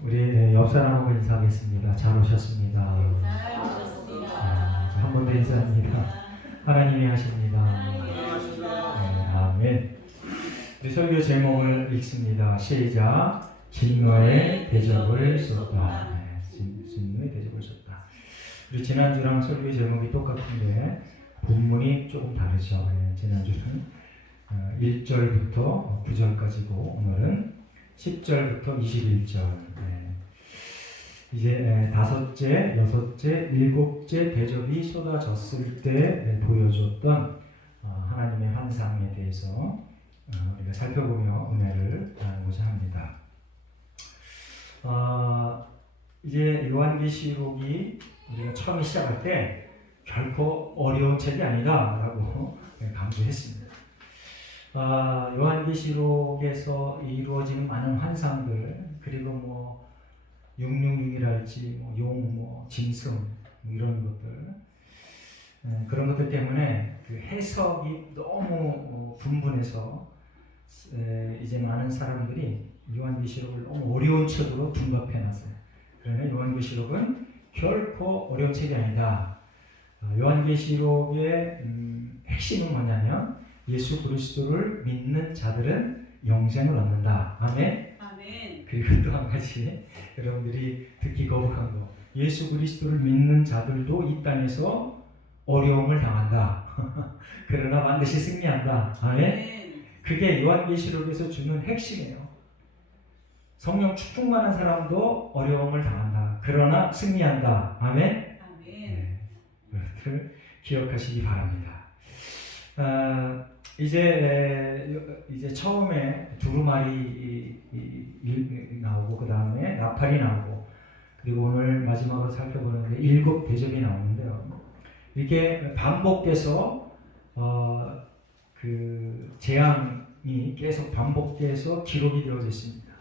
우리 옆 사람하고 인사하겠습니다. 잘 오셨습니다. 잘 오셨습니다. 한 번 더 인사합니다. 하나님이 하십니다. 아멘. 우리 설교 제목을 읽습니다. 시작. 진노의 대접을 쏟다. 진노의 대접을 쏟다. 우리 지난주랑 설교 제목이 똑같은데 본문이 조금 다르죠. 지난주는 1절부터 9절까지고 오늘은 10절부터 21절. 이제 다섯째, 여섯째, 일곱째 대접이 쏟아졌을 때 보여줬던 하나님의 환상에 대해서 우리가 살펴보며 은혜를 나누고자 합니다. 이제 요한계시록이 우리가 처음 시작할 때 결코 어려운 책이 아니다라고 강조했습니다. 요한계시록에서 이루어지는 많은 환상들, 그리고 666이랄지 용, 짐승 이런 것들, 그런 것들 때문에 그 해석이 너무 분분해서 이제 많은 사람들이 요한계시록을 너무 어려운 책으로 둔갑해놨어요. 그러나 요한계시록은 결코 어려운 책이 아니다. 요한계시록의 핵심은 뭐냐면 예수 그리스도를 믿는 자들은 영생을 얻는다. 아멘. 그리고 또 한 가지 여러분들이 듣기 거북한 거, 예수 그리스도를 믿는 자들도 이 땅에서 어려움을 당한다. 그러나 반드시 승리한다. 아멘. 그게 요한계시록에서 주는 핵심이에요. 성령 충만한 사람도 어려움을 당한다. 그러나 승리한다. 아멘. 그것을 기억하시기 바랍니다. 이제 처음에 두루마리 나오고 그 다음에 나팔이 나오고 그리고 오늘 마지막으로 살펴보는데 7 대접이 나오는데요. 이렇게 반복돼서 그 재앙이 계속 반복돼서 기록이 되어져 있습니다.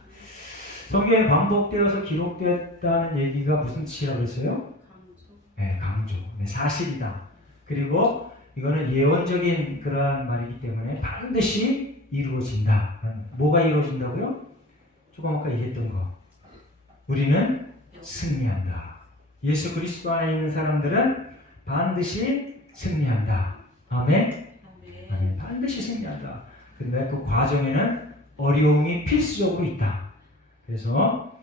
성경에 반복되어서 기록됐다는 얘기가 무슨 뜻이라고 했어요? 강조. 사실이다. 그리고 이거는 예언적인 그러한 말이기 때문에 반드시 이루어진다. 뭐가 이루어진다고요? 조금 아까 얘기했던 거. 우리는 승리한다. 예수 그리스도 안에 있는 사람들은 반드시 승리한다. 아멘? 아멘. 반드시 승리한다. 근데 그 과정에는 어려움이 필수적으로 있다. 그래서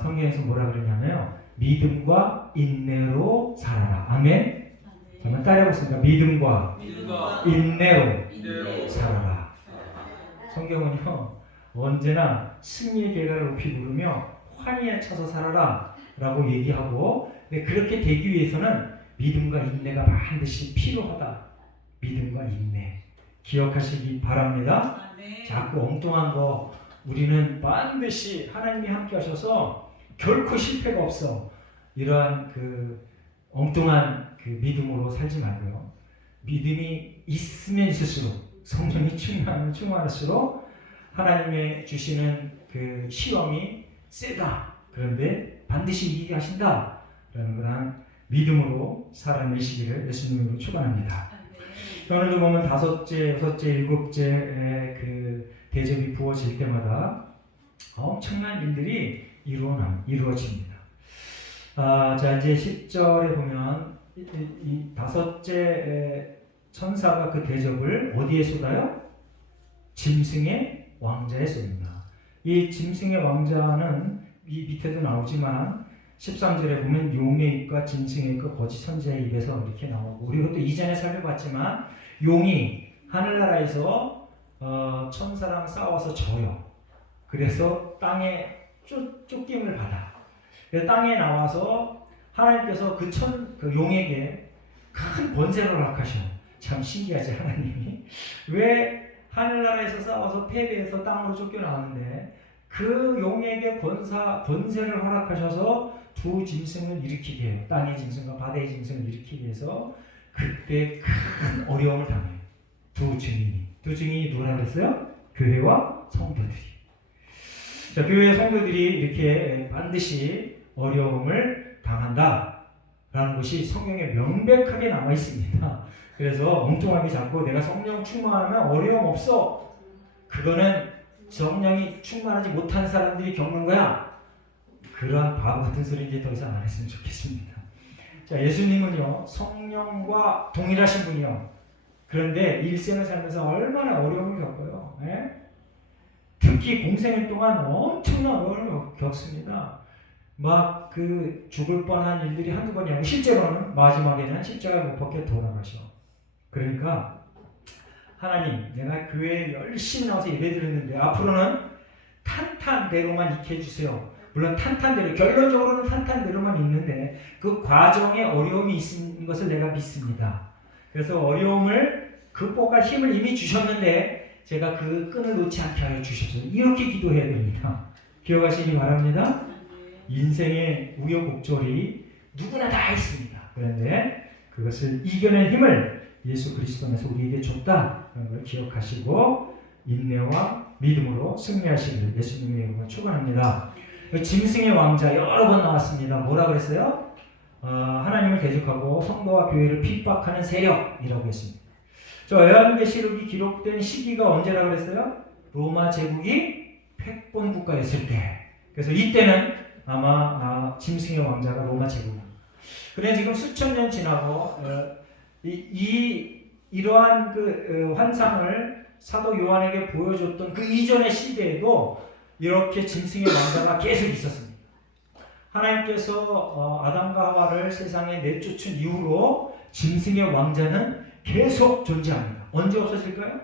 성경에서 뭐라 그러냐면요. 믿음과 인내로 살아라. 아멘? 한번 따라해보겠습니다. 믿음과 인내로 살아라. 성경은요 언제나 승리의 계가를 높이 부르며 환희에 차서 살아라 라고 얘기하고, 근데 그렇게 되기 위해서는 믿음과 인내가 반드시 필요하다. 믿음과 인내 기억하시기 바랍니다. 자꾸 엉뚱한 거, 우리는 반드시 하나님이 함께 하셔서 결코 실패가 없어, 이러한 그 엉뚱한 그 믿음으로 살지 말고요. 믿음이 있으면 있을수록, 성령이 충만할수록 하나님의 주시는 그 시험이 세다. 그런데 반드시 이기게 하신다. 라는 그런 믿음으로 살아내시기를 예수님으로 축원합니다. 오늘도 보면 다섯째, 여섯째, 일곱째 그 대접이 부어질 때마다 엄청난 일들이 이루어집니다. 자, 이제 10절에 보면 이 다섯째 천사가 그 대접을 어디에 쏟아요? 짐승의 왕자에 쏟습니다. 이 짐승의 왕자는 이 밑에도 나오지만 13절에 보면 용의 입과 짐승의 입과 거짓 선지자의 입에서 이렇게 나오고, 우리 그것도 이전에 살펴봤지만 용이 하늘나라에서 천사랑 싸워서 져요. 그래서 땅에 쫓김을 받아. 그래서 땅에 나와서 하나님께서 그 용에게 큰 권세를 허락하셔. 참 신기하지, 하나님이. 왜 하늘나라에서 싸워서 패배해서 땅으로 쫓겨나왔는데 그 용에게 권세를 허락하셔서 두 짐승을 일으키게 해요. 땅의 짐승과 바다의 짐승을 일으키게 해서 그때 큰 어려움을 당해요. 두 증인이 누구라 그랬어요? 교회와 성도들이. 자, 교회 성도들이 이렇게 반드시 어려움을 당한다 라는 것이 성경에 명백하게 나와 있습니다. 그래서 엉뚱하게 자꾸 내가 성령 충만하면 어려움 없어, 그거는 성령이 충만하지 못한 사람들이 겪는 거야 그러한 바보 같은 소리 이제 더 이상 안 했으면 좋겠습니다. 자, 예수님은요, 성령과 동일하신 분이요. 그런데 일생을 살면서 얼마나 어려움을 겪어요. 예? 특히 공생일 동안 엄청난 어려움을 겪습니다. 막 그 죽을 뻔한 일들이 한두 번이 아니고 실제로는 마지막에는 십자가에 못 박혀 돌아가셔. 그러니까 하나님, 내가 교회에 열심히 나와서 예배드렸는데 앞으로는 탄탄대로만 있게 해주세요. 물론 탄탄대로, 결론적으로는 탄탄대로만 있는데 그 과정에 어려움이 있는 것을 내가 믿습니다. 그래서 어려움을 극복할 힘을 이미 주셨는데 제가 그 끈을 놓지 않게 하여 주십시오. 이렇게 기도해야 됩니다. 기억하시기 바랍니다. 인생의 우여곡절이 누구나 다 있습니다. 그런데 그것을 이겨낼 힘을 예수 그리스도 안에서 우리에게 줬다는 걸 기억하시고 인내와 믿음으로 승리하시기를 예수님의 이름으로 축원합니다. 짐승의 왕자 여러 번 나왔습니다. 뭐라 그랬어요? 하나님을 대적하고 성도와 교회를 핍박하는 세력이라고 했습니다. 요한계시록이 기록된 시기가 언제라 그랬어요? 로마 제국이 패권 국가였을 때. 그래서 이때는 아마 짐승의 왕자가 로마 제국입니다. 그런데 지금 수천 년 지나고 이러한 그 환상을 사도 요한에게 보여줬던 그 이전의 시대에도 이렇게 짐승의 왕자가 계속 있었습니다. 하나님께서 아담과 하와를 세상에 내쫓은 이후로 짐승의 왕자는 계속 존재합니다. 언제 없어질까요?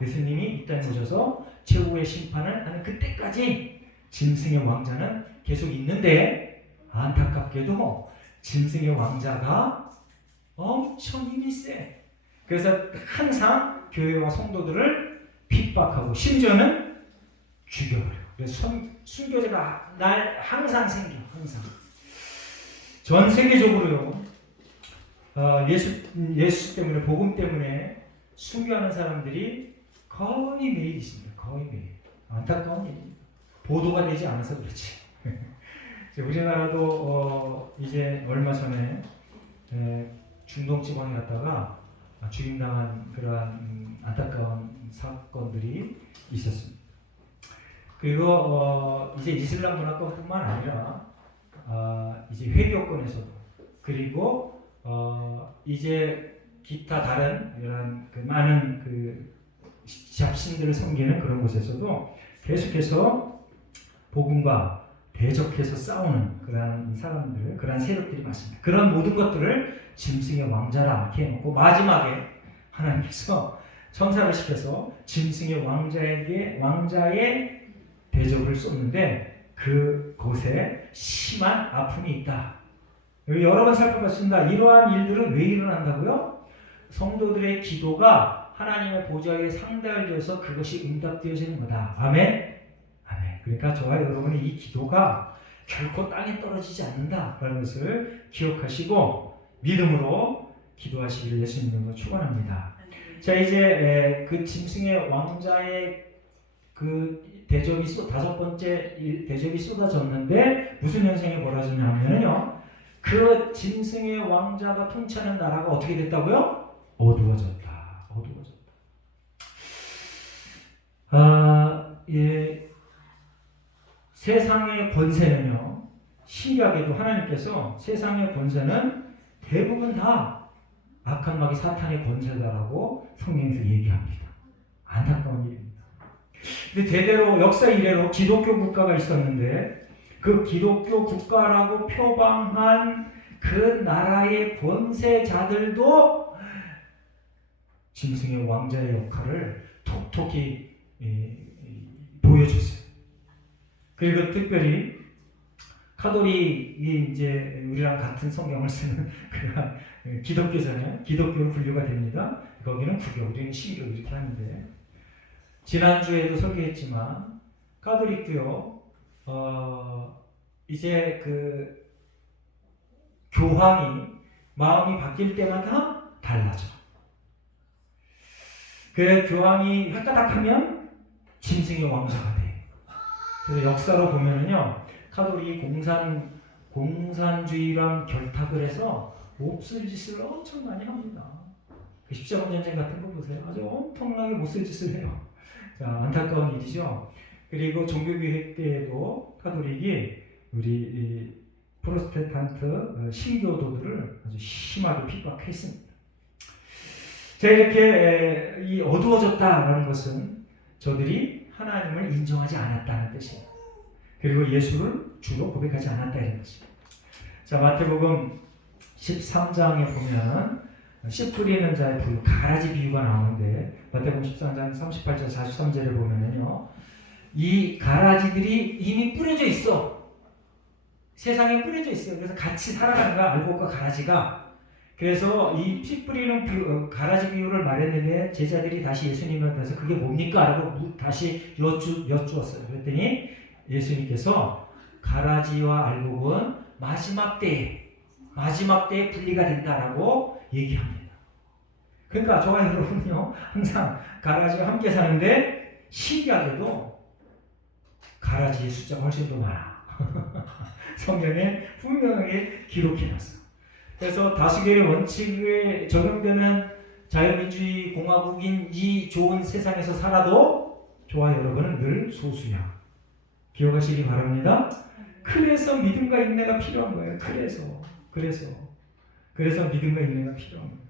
예수님이 이 땅에 오셔서 최후의 심판을 하는 그때까지 짐승의 왕자는 계속 있는데 안타깝게도 짐승의 왕자가 엄청 힘이 세. 그래서 항상 교회와 성도들을 핍박하고 심지어는 죽여버려. 그래서 순교자가 날 항상 생겨. 항상. 전 세계적으로요. 예수 때문에 복음 때문에 순교하는 사람들이 거의 매일 있습니다. 거의 매일. 안타까운 일입니다. 보도가 되지 않아서 그렇지. 우리나라도 이제 얼마 전에 중동 지방에 갔다가 죽임당한 그러한 안타까운 사건들이 있었습니다. 그리고 이제 이슬람 문화권뿐만 아니라 이제 회교권에서도 그리고 이제 기타 다른 이런 그 많은 그 잡신들을 섬기는 그런 곳에서도 계속해서 복음과 대적해서 싸우는 그런 사람들, 그런 세력들이 많습니다. 그런 모든 것들을 짐승의 왕자라 이렇게 해놓고 마지막에 하나님께서 천사를 시켜서 짐승의 왕자의 대적을 쏟는데 그곳에 심한 아픔이 있다. 여러 번 살펴봤습니다. 이러한 일들은 왜 일어난다고요? 성도들의 기도가 하나님의 보좌에 상달되어서 그것이 응답되어지는 거다. 아멘. 그러니까 저와 여러분의 이 기도가 결코 땅에 떨어지지 않는다라는 것을 기억하시고 믿음으로 기도하시기를 예수님으로 축원합니다. 자, 이제 그 짐승의 왕자의 그 대접이 다섯 번째 대접이 쏟아졌는데 무슨 현상이 벌어지냐 하면요, 그 짐승의 왕자가 통치하는 나라가 어떻게 됐다고요? 어두워졌다. 세상의 권세는요, 신기하게도 하나님께서 세상의 권세는 대부분 다 악한 마귀 사탄의 권세다라고 성경에서 얘기합니다. 안타까운 일입니다. 근데 대대로 역사 이래로 기독교 국가가 있었는데 그 기독교 국가라고 표방한 그 나라의 권세자들도 짐승의 왕자의 역할을 톡톡히 보여줬어요. 그리고 특별히 카톨릭이 이제 우리랑 같은 성경을 쓰는 그런 기독교잖아요. 기독교로 분류가 됩니다. 거기는 구교, 우리는 신교 이렇게 하는데 지난주에도 설교했지만 카톨릭도요. 이제 그 교황이 마음이 바뀔 때마다 달라져. 그 교황이 획가닥하면 짐승의 왕자가 돼. 그래서 역사로 보면은요, 카톨릭이 공산주의랑 결탁을 해서 몹쓸 짓을 엄청 많이 합니다. 그 십자군 전쟁 같은 거 보세요. 아주 엄청나게 몹쓸 짓을 해요. 자, 안타까운 일이죠. 그리고 종교개혁 때에도 카톨릭이 우리 이 프로테스탄트 신교도들을 아주 심하게 핍박했습니다. 자, 이렇게 이 어두워졌다라는 것은 저들이 하나님을 인정하지 않았다는 뜻입니다. 그리고 예수를 주로 고백하지 않았다 이런 뜻입니다. 자, 마태복음 13장에 보면 씨 뿌리는 자의 부유, 가라지 비유가 나오는데 마태복음 13장 38절 43절에 보면은요, 이 가라지들이 이미 뿌려져 있어. 세상에 뿌려져 있어요. 그래서 같이 살아가는 거야, 알곡과 가라지가. 그래서 이 피 뿌리는 가라지 비유를 말했는데 제자들이 다시 예수님한테서 그게 뭡니까? 라고 다시 여쭈었어요. 그랬더니 예수님께서 가라지와 알곡은 마지막 때에 분리가 된다라고 얘기합니다. 그러니까 저와 여러분요, 항상 가라지와 함께 사는데 신기하게도 가라지의 숫자가 훨씬 더 많아. 성경에 분명하게 기록해놨어. 그래서 다수결의 원칙에 적용되는 자유민주주의 공화국인 이 좋은 세상에서 살아도 저와 여러분은 늘 소수야. 기억하시기 바랍니다. 그래서 믿음과 인내가 필요한 거예요. 그래서 믿음과 인내가 필요한 거예요.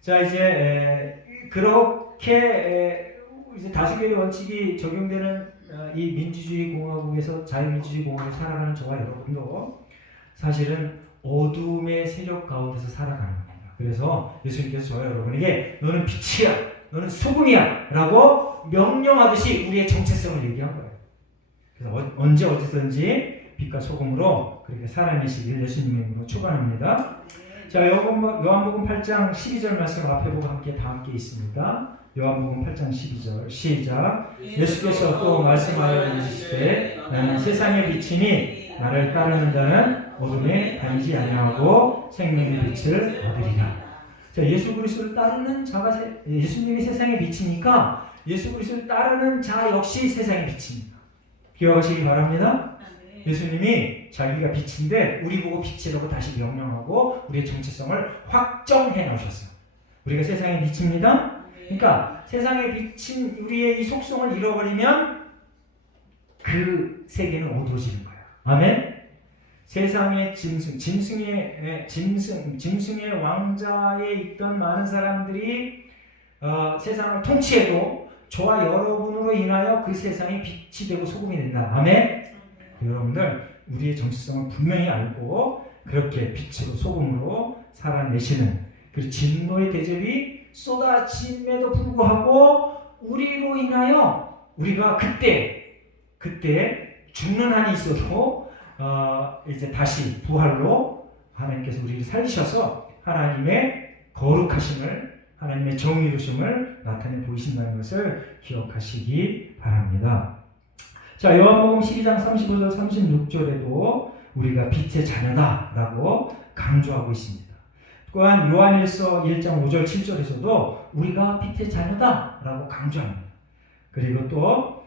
자, 이제 그렇게 이제 다수결의 원칙이 적용되는 이 민주주의 공화국에서 자유민주주의 공화국에 살아가는 저와 여러분도 사실은 어둠의 세력 가운데서 살아가는 겁니다. 그래서 예수님께서 저와 여러분에게 너는 빛이야, 너는 소금이야 라고 명령하듯이 우리의 정체성을 얘기한 거예요. 그래서 언제 어디서든지 빛과 소금으로 그렇게 살아내시길 예수님의 이름으로 축원합니다. 자, 요한복음 8장 12절 말씀 앞에 보고 다 함께 있습니다. 요한복음 8장 12절 시작. 예수께서 또 말씀하여 이르시되 나는 세상의 빛이니 나를 따르는 자는 어둠에 다니지 아니하고 생명의 빛을 얻으리라. 자, 예수 그리스도를 따르는 자가 예수님이 세상의 빛이니까 예수 그리스도를 따르는 자 역시 세상의 빛입니다. 기억하시기 바랍니다. 예수님이 자기가 빛인데 우리 보고 빛이라고 다시 명령하고 우리의 정체성을 확정해 놓으셨어요. 우리가 세상의 빛입니다. 그러니까 세상에 비친 우리의 이 속성을 잃어버리면 그 세계는 어두워지는 거예요. 아멘. 세상의 짐승의 왕자에 있던 많은 사람들이 세상을 통치해도 저와 여러분으로 인하여 그 세상이 빛이 되고 소금이 된다. 아멘. 여러분들 우리의 정체성을 분명히 알고 그렇게 빛으로 소금으로 살아내시는 그 진노의 대접이 쏟아짐에도 불구하고 우리로 인하여 우리가 그때 죽는 한이 있어도 이제 다시 부활로 하나님께서 우리를 살리셔서 하나님의 거룩하심을 하나님의 정의로심을 나타내 보이신다는 것을 기억하시기 바랍니다. 자, 요한복음 12장 35절 36절에도 우리가 빛의 자녀다라고 강조하고 있습니다. 또한 요한일서 1장 5절 7절에서도 우리가 빛의 자녀다라고 강조합니다. 그리고 또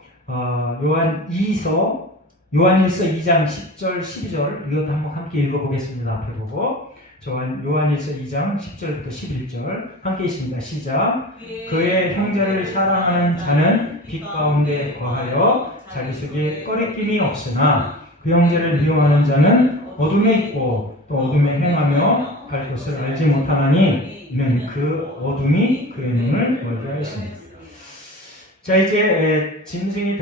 요한일서 2장 10절 12절 이것도 한번 함께 읽어보겠습니다. 앞에 보고 요한일서 2장 10절부터 11절 함께 있습니다. 시작. 그의 형제를 사랑하는 자는 빛 가운데 거하여 자기 속에 꺼리낌이 없으나 그 형제를 미워하는 자는 어둠에 있고 또 어둠에 행하며 갈 곳을 알지 못하나니 이는 그 어둠이 그의 눈을 멀게 하였습니다. 자, 이제 짐승이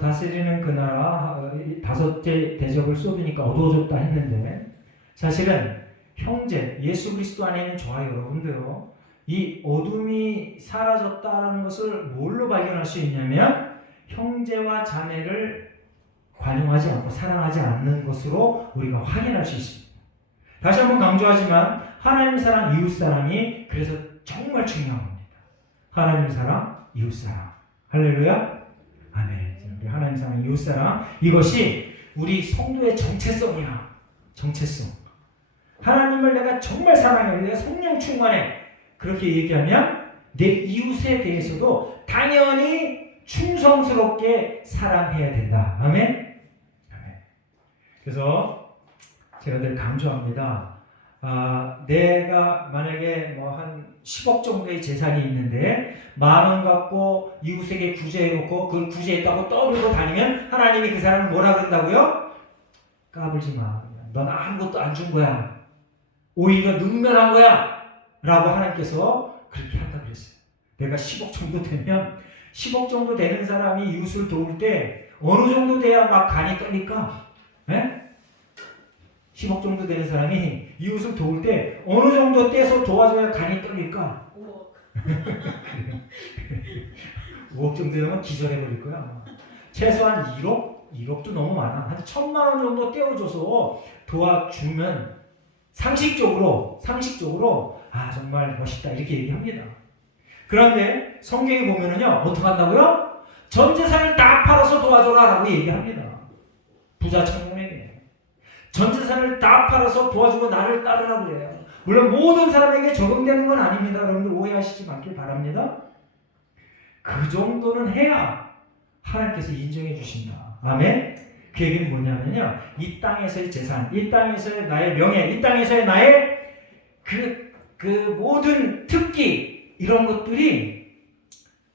다스리는 그 나라 다섯째 대접을 쏟으니까 어두워졌다 했는데 사실은 형제 예수 그리스도 안에 있는 저와 여러분도요, 이 어둠이 사라졌다는 것을 뭘로 발견할 수 있냐면 형제와 자매를 관용하지 않고 사랑하지 않는 것으로 우리가 확인할 수 있습니다. 다시 한번 강조하지만 하나님 사랑, 이웃 사랑이 그래서 정말 중요한 겁니다. 하나님 사랑, 이웃 사랑. 할렐루야. 아멘. 우리 하나님 사랑, 이웃 사랑, 이것이 우리 성도의 정체성이야. 정체성. 하나님을 내가 정말 사랑해. 내가 성령 충만해. 그렇게 얘기하면 내 이웃에 대해서도 당연히 충성스럽게 사랑해야 된다. 아멘? 아멘. 그래서 제가 늘 강조합니다. 내가 만약에 한 10억 정도의 재산이 있는데 10,000원 갖고 이웃에게 구제해놓고 그걸 구제했다고 떠들고 다니면 하나님이 그 사람을 뭐라 그런다고요? 까불지 마. 넌 아무것도 안 준 거야. 오히려 능멸한 거야. 라고 하나님께서 그렇게 한다 그랬어요. 내가 10억 정도 되면 10억 정도 되는 사람이 이웃을 도울 때 어느 정도 돼야 막 간이 떨릴까? 예? 10억 정도 되는 사람이 이웃을 도울 때 어느 정도 떼서 도와줘야 간이 떨릴까? 5억 정도 되면 기절해버릴 거야. 최소한 1억? 1억도 너무 많아. 한 1,000만 원 정도 떼어줘서 도와주면 상식적으로 아 정말 멋있다 이렇게 얘기합니다. 그런데 성경에 보면은요 어떻게 한다고요? 전 재산을 다 팔아서 도와줘라라고 얘기합니다. 부자 청년에게 전 재산을 다 팔아서 도와주고 나를 따르라고 그래요. 물론 모든 사람에게 적용되는 건 아닙니다. 여러분들 오해하시지 않길 바랍니다. 그 정도는 해야 하나님께서 인정해 주신다. 아멘. 그 얘기는 뭐냐면요. 이 땅에서의 재산, 이 땅에서의 나의 명예, 이 땅에서의 나의 그 모든 특기 이런 것들이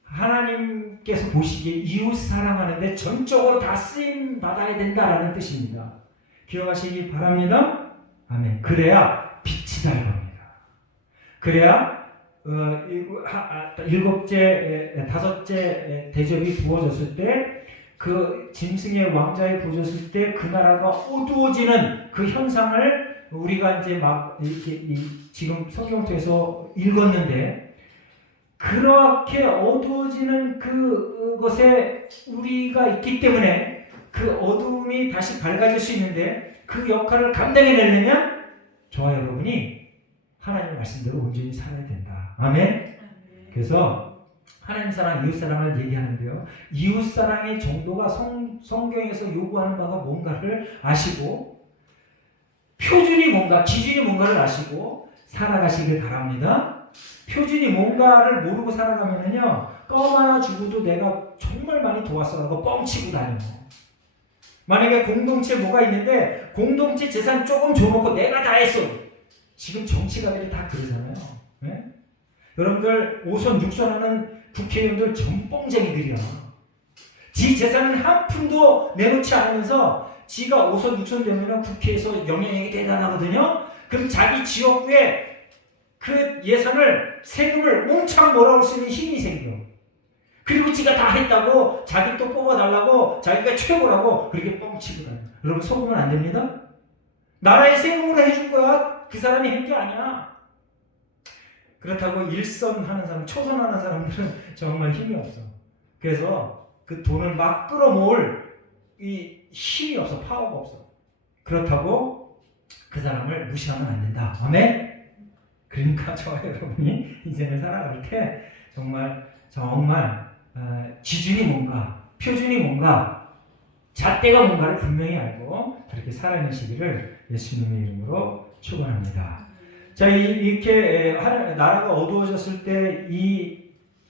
하나님께서 보시기에 이웃 사랑하는데 전적으로 다 쓰임 받아야 된다라는 뜻입니다. 기억하시기 바랍니다. 아멘. 그래야 빛이 날 겁니다. 그래야 다섯째 대접이 부어졌을 때 그 짐승의 왕자에 부어졌을 때 그 나라가 어두워지는 그 현상을 우리가 이제 막 이렇게 지금 성경 통해서 읽었는데 그렇게 어두워지는 그것에 우리가 있기 때문에 그 어두움이 다시 밝아질 수 있는데 그 역할을 감당해내려면 저와 여러분이 하나님의 말씀대로 온전히 살아야 된다. 아멘. 그래서 하나님 사랑, 이웃 사랑을 얘기하는데요. 이웃 사랑의 정도가 성경에서 요구하는 바가 뭔가를 아시고 표준이 뭔가, 기준이 뭔가를 아시고 살아가시길 바랍니다. 표준이 뭔가를 모르고 살아가면은요, 껌 하나 주고도 내가 정말 많이 도왔어 하고 뻥치고 다녀. 만약에 공동체 뭐가 있는데 공동체 재산 조금 줘놓고 내가 다 했어. 지금 정치가들이 다 그러잖아요. 네? 여러분들 5선 6선 하는 국회의원들 전뻥쟁이들이야. 지 재산은 한 푼도 내놓지 않으면서 지가 5선 6선 되면 국회에서 영향력이 대단하거든요. 그럼 자기 지역구에 그 예산을 세금을 몽창 몰아올 수 있는 힘이 생겨. 그리고 지가 다 했다고 자기 또 뽑아달라고 자기가 최고라고 그렇게 뻥치고 다녀. 여러분 속으면 안 됩니다. 나라의 세금으로 해준 거야. 그 사람이 한 게 아니야. 그렇다고 일선하는 사람, 초선하는 사람들은 정말 힘이 없어. 그래서 그 돈을 막 끌어모을 이 힘이 없어, 파워가 없어. 그렇다고 그 사람을 무시하면 안 된다. 아멘? 그러니까 저와 여러분이 인생을 살아갈 때 정말 기준이 뭔가, 표준이 뭔가, 잣대가 뭔가를 분명히 알고 그렇게 살아내시기를 예수님의 이름으로 축원합니다. 자, 이렇게 나라가 어두워졌을 때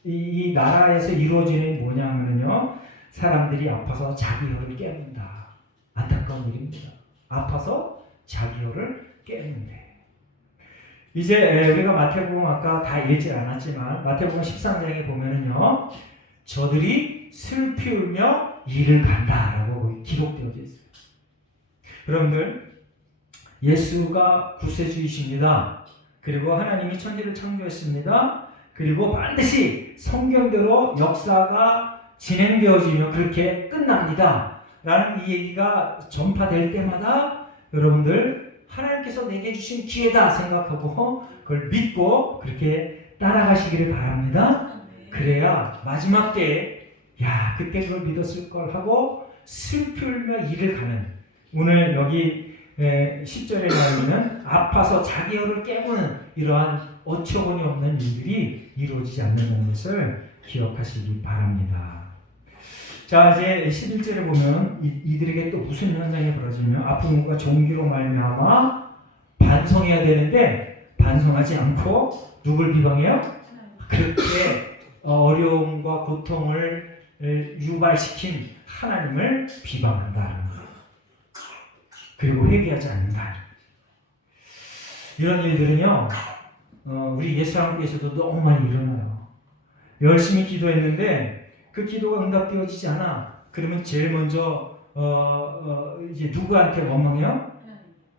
이 나라에서 이루어지는 뭐냐면요, 사람들이 아파서 자기 혀를 깨문다. 안타까운 일입니다. 아파서 자기 혀를 깨문대. 이제 우리가 마태복음 아까 다 읽지 않았지만 마태복음 13장에 보면은요, 저들이 슬피 울며 이를 간다라고 거기 기록되어져 있어요. 여러분들, 예수가 구세주이십니다. 그리고 하나님이 천지를 창조했습니다. 그리고 반드시 성경대로 역사가 진행되어지며 그렇게 끝납니다. 라는 이 얘기가 전파될 때마다 여러분들 하나님께서 내게 주신 기회다 생각하고 그걸 믿고 그렇게 따라가시기를 바랍니다. 그래야 마지막 때에 그때 그걸 믿었을 걸 하고 슬피 울며 이를 가는, 오늘 여기 10절에 나오면 아파서 자기 혀를 깨무는 이러한 어처구니 없는 일들이 이루어지지 않는다는 것을 기억하시기 바랍니다. 자, 이제 11절에 보면 이들에게 또 무슨 현상이 벌어지면 아픔과 종기로 말미암아 반성해야 되는데 반성하지 않고 누굴 비방해요? 그렇게 어려움과 고통을 유발시킨 하나님을 비방한다. 그리고 회개하지 않는다. 이런 일들은요, 우리 예수님께서도 너무 많이 일어나요. 열심히 기도했는데 그 기도가 응답되어지지 않아. 그러면 제일 먼저 이제 누구한테 원망해요?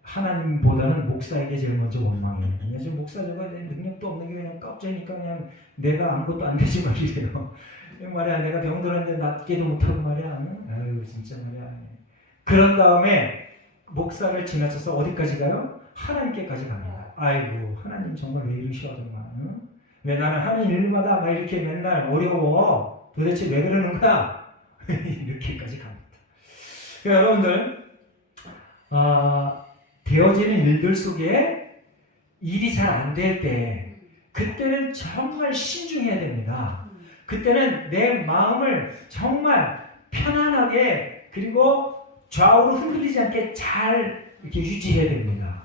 하나님보다는 목사에게 제일 먼저 원망해요. 지금 목사저가 능력도 없는 게 그냥 깜짝이니까 그냥 내가 아무것도 안 되지 막 이래요. 말이야, 내가 병들었는데 낫게도 못하고 말이야. 아유, 진짜 말이야. 그런 다음에 목사를 지나쳐서 어디까지 가요? 하나님께까지 갑니다. 아이고, 하나님 정말 왜 이러셔 정말. 응? 왜 나는 하는 일마다 막 이렇게 맨날 어려워. 도대체 왜 그러는 거야? 이렇게까지 갑니다. 그러니까 여러분들, 되어지는 일들 속에 일이 잘 안 될 때, 그때는 정말 신중해야 됩니다. 그때는 내 마음을 정말 편안하게 그리고 좌우로 흔들리지 않게 잘 이렇게 유지해야 됩니다.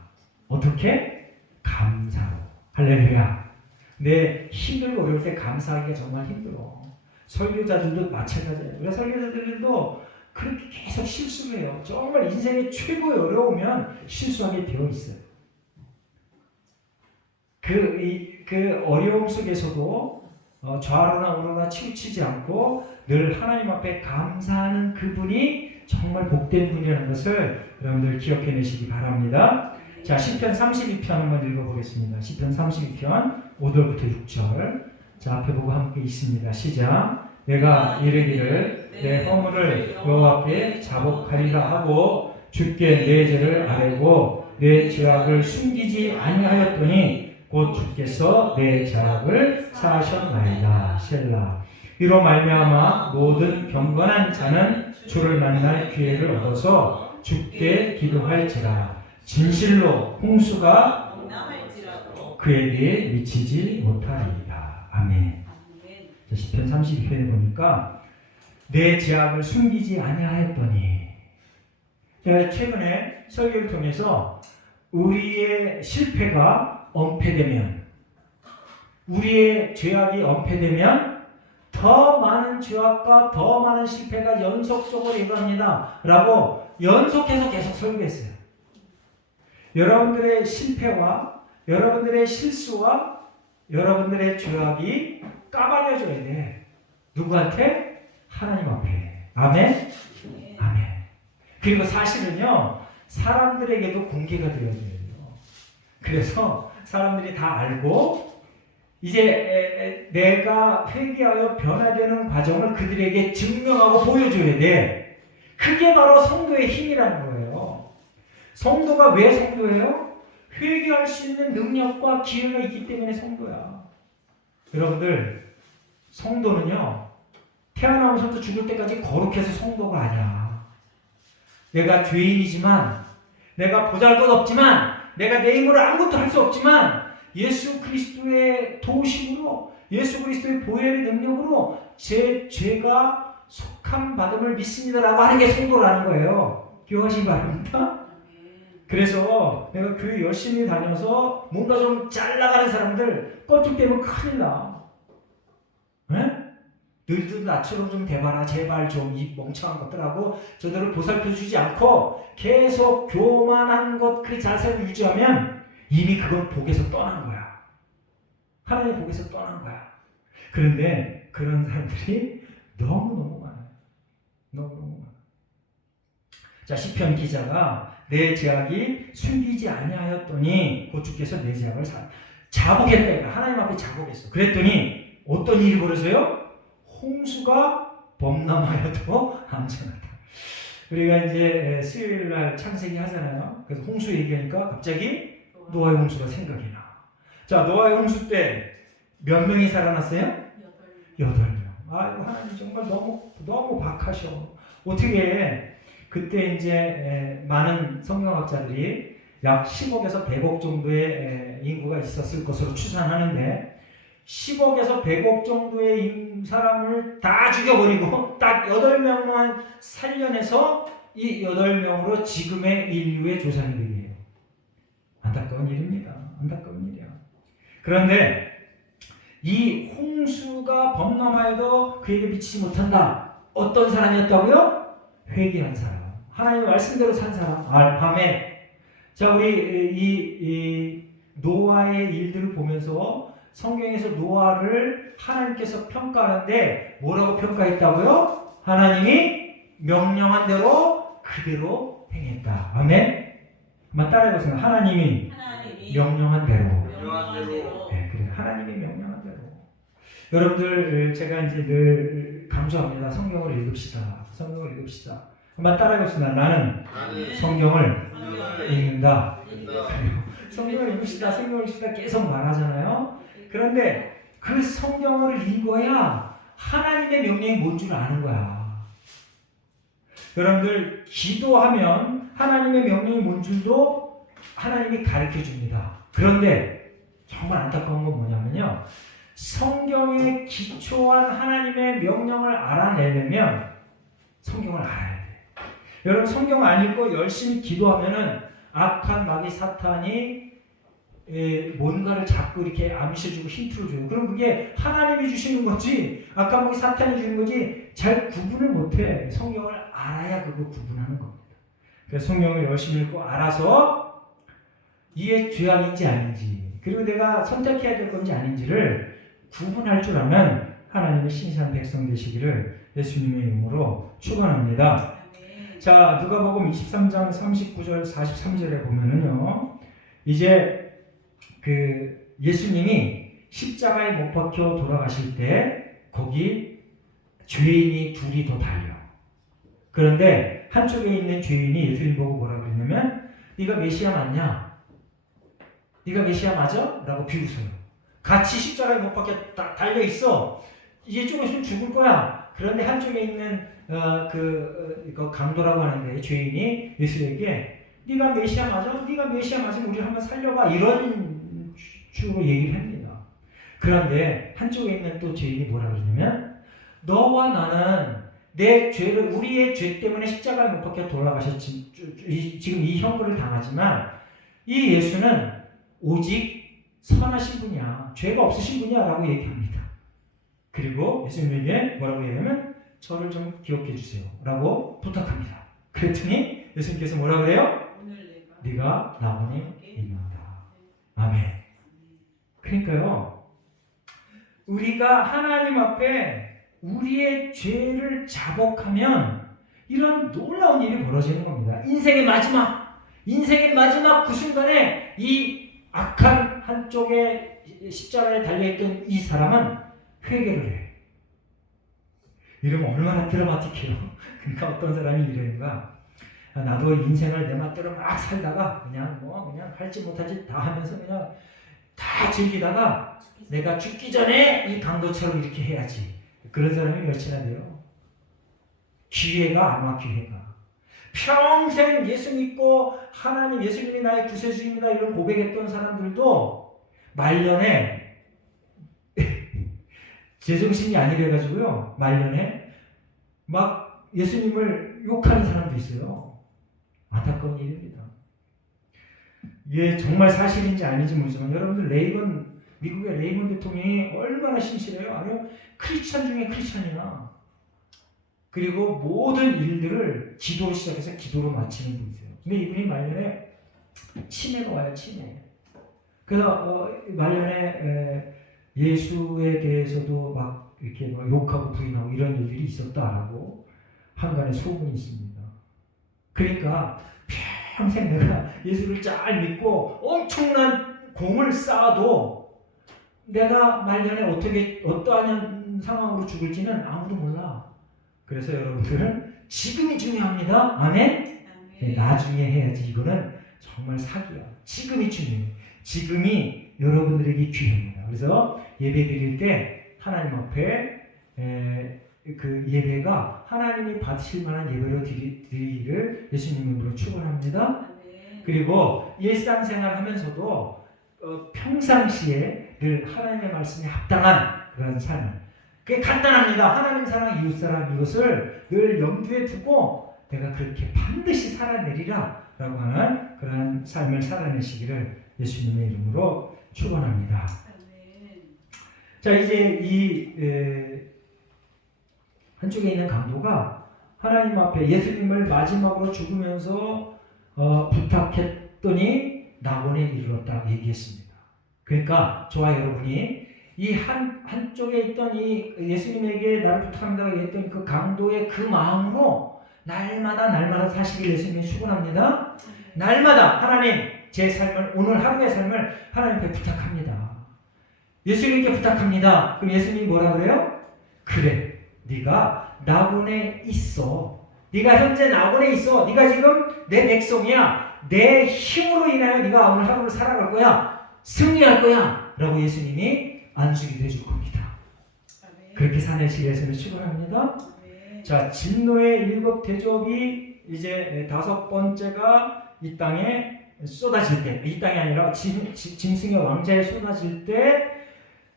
어떻게? 감사로. 할렐루야. 내 힘들고 어려울 때 감사하기가 정말 힘들어. 설교자들도 마찬가지예요. 우리 설교자들도 그렇게 계속 실수를 해요. 정말 인생의 최고의 어려우면 실수하게 되어 있어요. 그 어려움 속에서도 좌로나 우로나 치우치지 않고 늘 하나님 앞에 감사하는 그분이 정말 복된 분이라는 것을 여러분들 기억해내시기 바랍니다. 자, 시편 32편 한번 읽어보겠습니다. 시편 32편 5절부터 6절. 자, 앞에 보고 함께 있습니다. 시작. 내가 이르기를 내 허물을 여호와께 자복하리라 하고 주께 내 죄를 아뢰고 내 죄악을 숨기지 아니하였더니 곧 주께서 내 죄악을 사하셨나이다. 셀라. 이로 말미암아 모든 경건한 자는 주를 만날 기회를 얻어서 주께 기도할지라. 진실로 홍수가 그에게 미치지 못하리이다. 아멘. 시편 32편에 보니까 내 죄악을 숨기지 아니하였더니, 제가 최근에 설교를 통해서 우리의 실패가 엄폐되면, 우리의 죄악이 엄폐되면 더 많은 죄악과 더 많은 실패가 연속적으로 일어납니다 라고 연속해서 계속 설교했어요. 여러분들의 실패와 여러분들의 실수와 여러분들의 죄악이 까발려줘야 돼. 누구한테? 하나님 앞에. 아멘? 아멘. 그리고 사실은요, 사람들에게도 공개가 되어야 돼요. 그래서 사람들이 다 알고 이제 내가 회개하여 변화되는 과정을 그들에게 증명하고 보여줘야 돼. 그게 바로 성도의 힘이라는 거예요. 성도가 왜 성도예요? 회개할 수 있는 능력과 기회가 있기 때문에 성도야. 여러분들, 성도는요, 태어나면서부터 죽을 때까지 거룩해서 성도가 아니야. 내가 죄인이지만, 내가 보잘것없지만, 내가 내 힘으로 아무것도 할 수 없지만 예수 그리스도의 도우심으로, 예수 그리스도의 보혈의 능력으로 제 죄가 속함 받음을 믿습니다라고 하는 게 성도라는 거예요. 기억하시기 바랍니다. 그래서 내가 교회 열심히 다녀서 뭔가 좀 잘 나가는 사람들 껍질대면 큰일 나. 네? 너희도 나처럼 좀 돼봐라. 제발 좀 이 멍청한 것들하고 저들을 보살펴주지 않고 계속 교만한 것 그 자세를 유지하면 이미 그건 복에서 떠난 거야. 하나님의 복에서 떠난 거야. 그런데 그런 사람들이 너무너무 많아요. 너무너무 많아요. 자, 시편 기자가 내 죄악이 숨기지 아니하였더니 곧 주께서 내 죄악을 자복했다. 하나님 앞에 자복했어. 그랬더니 어떤 일이 벌어져요? 홍수가 범람하여도 안전하다. 우리가 이제 수요일 날 창세기 하잖아요. 그래서 홍수 얘기하니까 갑자기 노아의 홍수가 생각이 나. 자, 노아의 홍수 때 몇 명이 살아났어요? 8명. 아이고, 하나님 정말 너무 박하셔. 어떻게 그때 이제 많은 성경학자들이 약 10억에서 100억 정도의 인구가 있었을 것으로 추산하는데 10억에서 100억 정도의 사람을 다 죽여버리고 딱 8명만 살려내서 이 8명으로 지금의 인류의 조상들이에요. 안타까운 일입니다. 안타까운 일이야. 그런데 이 홍수가 범람하여도 그에게 미치지 못한다. 어떤 사람이었다고요? 회개한 사람. 하나님의 말씀대로 산 사람. 아멘. 자, 우리 이 노아의 일들을 보면서 성경에서 노아를 하나님께서 평가하는데 뭐라고 평가했다고요? 하나님이 명령한 대로 그대로 행했다. 아멘. 한번 따라해보세요. 하나님이 하나님이 명령한 대로. 명령한 대로 네, 그래. 하나님이 명령한 대로. 여러분들 제가 이제 늘 강조합니다. 성경을 읽읍시다. 성경을 읽읍시다. 한번 따라해보겠습니다. 나는 성경을 읽는다. 성경을 읽읍시다. 성경을 읽읍시다. 계속 말하잖아요. 그런데 그 성경을 읽어야 하나님의 명령이 뭔 줄 아는 거야. 여러분들 기도하면 하나님의 명령이 뭔 줄도 하나님이 가르쳐 줍니다. 그런데 정말 안타까운 건 뭐냐면요. 성경에 기초한 하나님의 명령을 알아내려면 성경을 알아야 돼. 여러분 성경 안 읽고 열심히 기도하면은 악한 마귀 사탄이 뭔가를 자꾸 이렇게 암시해주고 힌트를 줘요. 그럼 그게 하나님이 주시는 거지 악한 마귀 사탄이 주는 거지 잘 구분을 못해. 성경을 알아야 그거 구분하는 겁니다. 그래서 성경을 열심히 읽고 알아서 이게 죄악인지 아닌지 그리고 내가 선택해야 될 건지 아닌지를 구분할 줄 아는 하나님의 신실한 백성 되시기를 예수님의 이름으로 축원합니다. 자, 누가복음 23장 39절 43절에 보면은요. 이제 그 예수님이 십자가에 못 박혀 돌아가실 때 거기 죄인이 둘이 더 달려. 그런데 한쪽에 있는 죄인이 예수님 보고 뭐라 그랬냐면 네가 메시아 맞냐? 네가 메시아 맞아? 라고 비웃어요. 같이 십자가에 못 박혀 달려 있어. 이제 조금 있으면 죽을 거야. 그런데 한쪽에 있는 강도라고 하는데 죄인이 예수에게 네가 메시아 맞아? 네가 메시아 맞으면 우리 한번 살려봐. 이런 식으로 얘기를 합니다. 그런데 한쪽에 있는 또 죄인이 뭐라 그러냐면 너와 나는 내 죄를 우리의 죄 때문에 십자가에 못 박혀 돌아가셨지. 지금 이 형벌을 당하지만 이 예수는 오직 선하신 분이야. 죄가 없으신 분이야 라고 얘기합니다. 그리고 예수님에게 뭐라고 얘기하면 저를 좀 기억해 주세요 라고 부탁합니다. 그랬더니 예수님께서 뭐라고 그래요? 네가 나보니 믿는다. 아멘. 그러니까요. 우리가 하나님 앞에 우리의 죄를 자복하면 이런 놀라운 일이 벌어지는 겁니다. 인생의 마지막 그 순간에 이 악한 한쪽에 십자가에 달려있던 이 사람은 회개를 해. 이러면 얼마나 드라마틱해요. 그러니까 어떤 사람이 이러는가. 나도 인생을 내 맛대로 막 살다가 그냥 할지 못하지 다 하면서 그냥 다 즐기다가 내가 죽기 전에 이 강도처럼 이렇게 해야지. 그런 사람이 몇이나 돼요? 기회가 안 와. 기회가. 평생 예수 믿고 하나님 예수님이 나의 구세주입니다 이런 고백했던 사람들도 말년에 제정신이 아니래가지고요. 말년에 막 예수님을 욕하는 사람도 있어요. 안타까운 일입니다. 이게 정말 사실인지 아닌지 모르지만 여러분들 미국의 레이건 대통령이 얼마나 신실해요. 아니요 크리스찬 중에 크리스찬이야. 그리고 모든 일들을 기도로 시작해서 기도로 마치는 분이세요. 근데 이분이 말년에 치매가 와요. 치매. 그래서 말년에 예수에 대해서도 막 이렇게 막 욕하고 부인하고 이런 일들이 있었다라고 한간에 소문이 있습니다. 그러니까 평생 내가 예수를 잘 믿고 엄청난 공을 쌓아도 내가 말년에 어떠한 상황으로 죽을지는 아무도 몰라. 그래서 여러분들은 지금이 중요합니다. 아멘? 네, 나중에 해야지. 이거는 정말 사기야. 지금이 중요해. 지금이 여러분들에게 귀합니다. 그래서 예배 드릴 때 하나님 앞에 그 예배가 하나님이 받으실 만한 예배로 드리기를 예수님 이름으로 축원합니다. 그리고 일상생활 하면서도 평상시에 늘 하나님의 말씀에 합당한 그런 삶. 그게 간단합니다. 하나님 사랑, 이웃 사랑 이것을 늘 염두에 두고 내가 그렇게 반드시 살아내리라 라고 하는 그런 삶을 살아내시기를 예수님의 이름으로 축원합니다. 자, 이제 이 한쪽에 있는 강도가 하나님 앞에 예수님을 마지막으로 죽으면서 부탁했더니 낙원에 이르렀다 얘기했습니다. 그러니까 저와 여러분이 이 한쪽에 있던 이 예수님에게 나를 부탁한다고 얘기했던 그 강도의 그 마음으로 날마다 사시길 예수님이 축원합니다. 날마다 하나님 제 삶을 오늘 하루의 삶을 하나님께 부탁합니다. 예수님께 부탁합니다. 그럼 예수님이 뭐라 그래요? 그래, 네가 나군에 있어. 네가 현재 나군에 있어. 네가 지금 내 백성이야. 내 힘으로 인하여 네가 오늘 하루를 살아갈 거야. 승리할 거야. 라고 예수님이 안식이 되줄 겁니다. 그렇게 사내실 예수님을 축원합니다. 자, 진노의 7 대접이 이제 5번째가 이 땅에 쏟아질 때, 이 땅이 아니라 짐승의 왕자에 쏟아질 때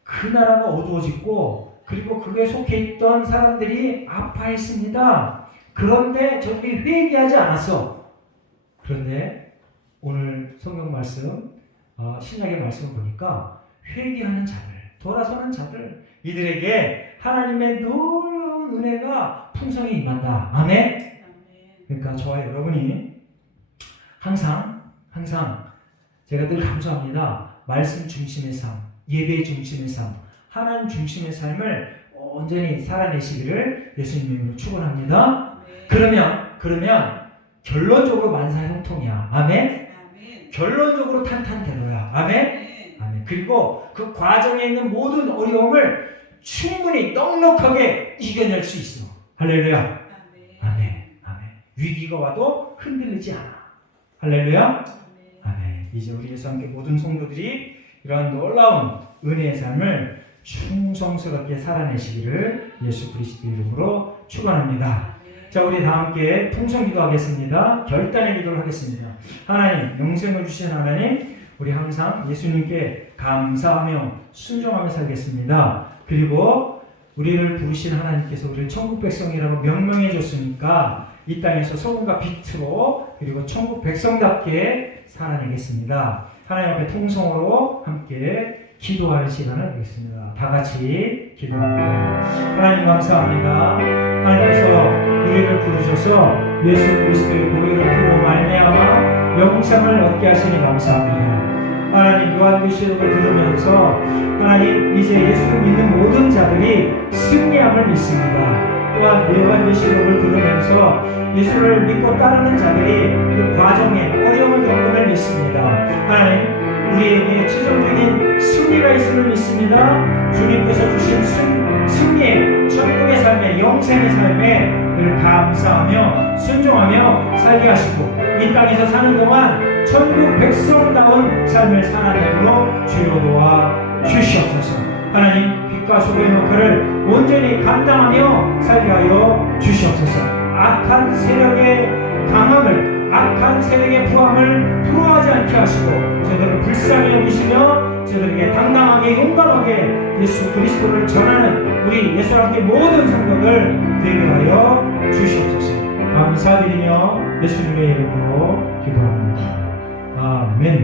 그 나라가 어두워지고 그리고 그에 속해 있던 사람들이 아파했습니다. 그런데 저들이 회개하지 않았어. 그런데 오늘 성경 말씀, 신약의 말씀을 보니까 회개하는 자들, 돌아서는 자들, 이들에게 하나님의 놀라운 은혜가 풍성히 임한다. 아멘. 그러니까 저와 여러분이 항상 제가 늘 강조합니다. 말씀 중심의 삶, 예배 중심의 삶, 하나님 중심의 삶을 온전히 살아내시기를 예수님 이름으로 축원합니다. 그러면 결론적으로 만사형통이야. 아멘. 결론적으로 탄탄대로야. 아멘. 아멘. 그리고 그 과정에 있는 모든 어려움을 충분히 넉넉하게 이겨낼 수 있어. 할렐루야. 아멘. 아멘. 위기가 와도 흔들리지 않아. 할렐루야. 아멘. 이제 우리 예수 함께 모든 성도들이 이러한 놀라운 은혜의 삶을 충성스럽게 살아내시기를 예수 그리스도 이름으로 축원합니다. 자, 우리 다 함께 통성 기도하겠습니다. 결단의 기도를 하겠습니다. 하나님, 영생을 주신 하나님, 우리 항상 예수님께 감사하며 순종하며 살겠습니다. 그리고 우리를 부르신 하나님께서 우리를 천국 백성이라고 명명해 줬으니까 이 땅에서 소금과 빛으로 그리고 천국 백성답게 살아내겠습니다. 하나님 앞에 통성으로 함께 기도하는 시간을 갖겠습니다. 다 같이 기도합니다. 하나님 감사합니다. 하나님께서 우리를 부르셔서 예수 그리스도의 보혈을 피로 말미암아 영생을 얻게 하시니 감사합니다. 하나님, 요한계시록을 들으면서 하나님 이제 예수를 믿는 모든 자들이 승리함을 믿습니다. 또한 요한계시록을 들으면서 예수를 믿고 따르는 자들이 그 과정에 어려움을 겪음을 믿습니다. 하나님, 우리에게 최종적인 승리가 있음을 믿습니다. 주님께서 주신 승리의 천국의 삶에, 영생의 삶에 늘 감사하며 순종하며 살게 하시고 이 땅에서 사는 동안 천국 백성다운 삶을 살아내도록 주여 도와 주시옵소서. 하나님, 빛과 소금의 역할을 온전히 감당하며 살게 하여 주시옵소서. 악한 세력의 강함을, 악한 세력의 부함을 부러워하지 않게 하시고 저들을 불쌍히 여기시며 저들에게 당당하게 용감하게 예수 그리스도를 전하는 우리 예수 함께 모든 성도들 되게 하여 주시옵소서. 감사드리며 예수님의 이름으로 기도합니다. 아멘.